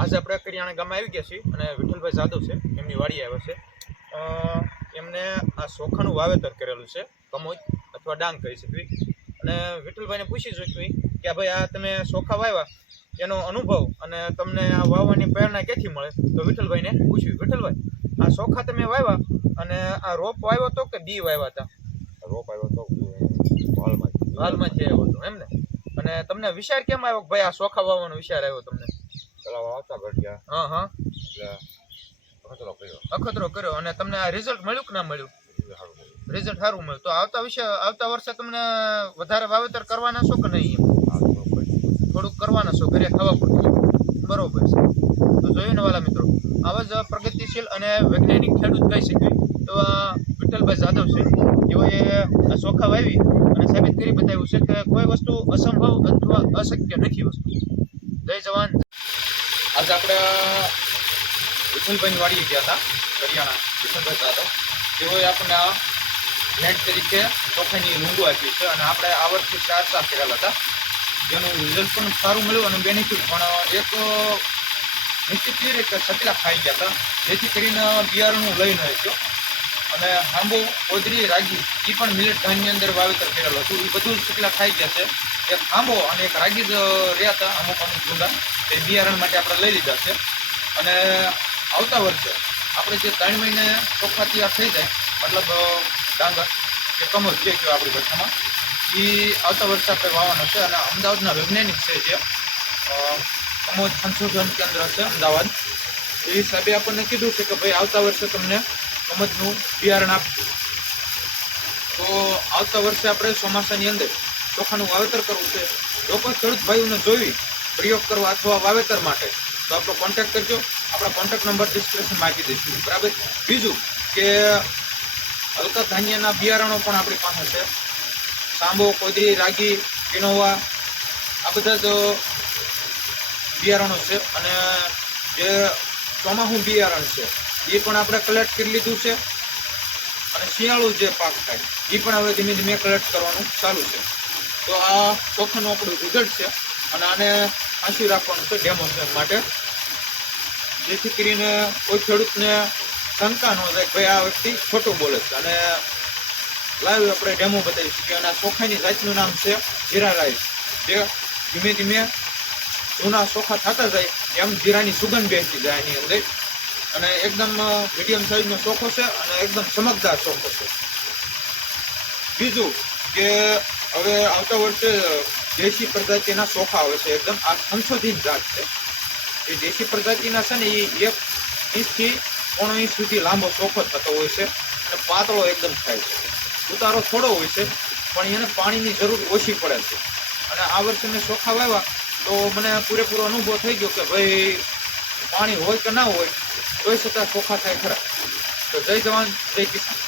આજે આપણે કરિયાણા ગામમાં આવી ગયા છીએ અને વિઠ્ઠલભાઈ જાદવ છે એમની વાડી આવ્યા છે। એમને આ ચોખાનું વાવેતર કરેલું છે, કમોદ અથવા ડાંગ કહી શકવી। અને વિઠ્ઠલભાઈને પૂછી જોઈશું કે ભાઈ આ તમે ચોખા વાવ્યા એનો અનુભવ અને તમને આ વાવવાની પ્રેરણા ક્યાંથી મળે, તો વિઠ્ઠલભાઈને પૂછ્યું, વિઠ્ઠલભાઈ આ ચોખા તમે વાવ્યા અને આ રોપ વાવ્યો હતો કે બી વાવ્યા હતા? રોપ આવ્યો તો હાલમાંથી આવ્યો હતો એમ ને? અને તમને વિચાર કેમ આવ્યો ભાઈ આ ચોખા વાવવાનો વિચાર આવ્યો તમને? પેલા આવતા ઘટ્યા હા એટલે અખતરો કર્યો અને તમને આ રિઝલ્ટ મળ્યું કે ના મળ્યું? સારું રિઝલ્ટ સારું મળ્યું। તો આવતા વર્ષે તમને વધારે વાવેતર કરવાના છો કે નહીં? થોડુંક કરવાના છો, ઘરે ખાવા પડતું, બરોબર છે। તો જોયું ને વાલા મિત્રો, આવા જ પ્રગતિશીલ અને વૈજ્ઞાનિક ખેડૂત કહી શકીએ એવા વિઠ્ઠલભાઈ જાદવ છે। તેઓએ આ ચોખા વાવી અને સાબિત કરી બતાવ્યું છે કે કોઈ વસ્તુ અસંભવ અથવા અશક્ય નથી વસ્તુ। જય જવાન। આજે આપણે વિઠ્ઠલભાઈની વાડીએ ગયા હતા, કરિયાણા વિઠ્ઠલભાઈ જાદવ। તેઓએ આપણને આ ભેટ તરીકે ચોખાની લૂંગો આપી છે અને આપણે આ વર્ષે 4 સાલ કરેલા હતા, જેનું રિઝલ્ટ પણ સારું મળ્યું અને બેનિફિટ પણ એક નિશ્ચિત એ રીતે સકલા ખાઈ ગયા હતા, જેથી કરીને બિયારણું લઈ ન શક્યો। અને આંબો, કોદરી, રાગી એ પણ મિલેટ ધાનની અંદર વાવેતર કરેલું હતું, એ બધું સકલા ખાઈ ગયા છે। એક આંબો અને એક રાગી જ રહ્યા હતા અમુક ગુંડા, એ બિયારણ માટે આપણે લઈ લીધા છે। અને આવતા વર્ષે આપણે જે 3 મહિને ચોખા તૈયાર થઈ જાય, મતલબ ડાંગર કે કમોદ જે કહેવાય આપણી ભાષામાં, એ આવતા વર્ષે આપણે વાવવાનો છે। અને અમદાવાદના વૈજ્ઞાનિક છે જે કમોદ સંશોધન કેન્દ્ર છે અમદાવાદ, એ હિસાબે આપણને કીધું છે કે ભાઈ આવતા વર્ષે તમને કમોદનું બિયારણ આપશું। તો આવતા વર્ષે આપણે ચોમાસાની અંદર ચોખાનું વાવેતર કરવું છે। જો કોઈ ખેડૂત ભાઈઓને જોઈ પ્રયોગ કરવા અથવા વાવેતર માટે તો આપણો કોન્ટેક્ટ કરજો, આપણા કોન્ટેક્ટ નંબર ડિસ્ક્રિપ્શનમાં આપી દઈશું, બરાબર। બીજું કે હલકા ધાન્યના બિયારણો પણ આપણી પાસે છે, સાંબો, કોદરી, રાગી, કિનોવા, આ બધા જ બિયારણો છે। અને જે ચોમાસું બિયારણ છે એ પણ આપણે કલેક્ટ કરી લીધું છે, અને શિયાળુ જે પાક થાય એ પણ હવે ધીમે ધીમે કલેક્ટ કરવાનું ચાલુ છે। તો આ ચોખાનું આપણું રિઝલ્ટ છે અને આને સાચવી રાખવાનું છે ડેમોન્સ્ટ્રેશન માટે, જેથી કરીને કોઈ ખેડૂતને શંકા ન થાય ભાઈ આ વ્યક્તિ ખોટું બોલે છે। અને લાઈવ આપણે ડેમો બતાવીશું કે અને આ ચોખાની જાતનું નામ છે જીરા રાઈસ, જે ધીમે ધીમે જૂના ચોખા થતા જાય એમ જીરાની સુગંધ બેસી જાય એની અંદર, અને એકદમ મીડિયમ સાઈઝનો ચોખો છે અને એકદમ ચમકદાર ચોખો છે। બીજું કે હવે આવતા વર્ષે દેશી પ્રજાતિના ચોખા આવે છે, એકદમ આ સંશોધિત જાત છે। એ દેશી પ્રજાતિના છે ને એ 1 ઇંચથી 3 ઇંચ સુધી લાંબો ચોખો થતો હોય છે અને પાતળો એકદમ થાય છે, ઉતારો થોડો હોય છે પણ એને પાણીની જરૂર ઓછી પડે છે। અને આ વર્ષે મેં ચોખા વાવ્યા તો મને પૂરેપૂરો અનુભવ થઈ ગયો કે ભાઈ પાણી હોય કે ના હોય તોય છતાં ચોખા થાય ખરા। તો જય જવાન, જય કિસાન।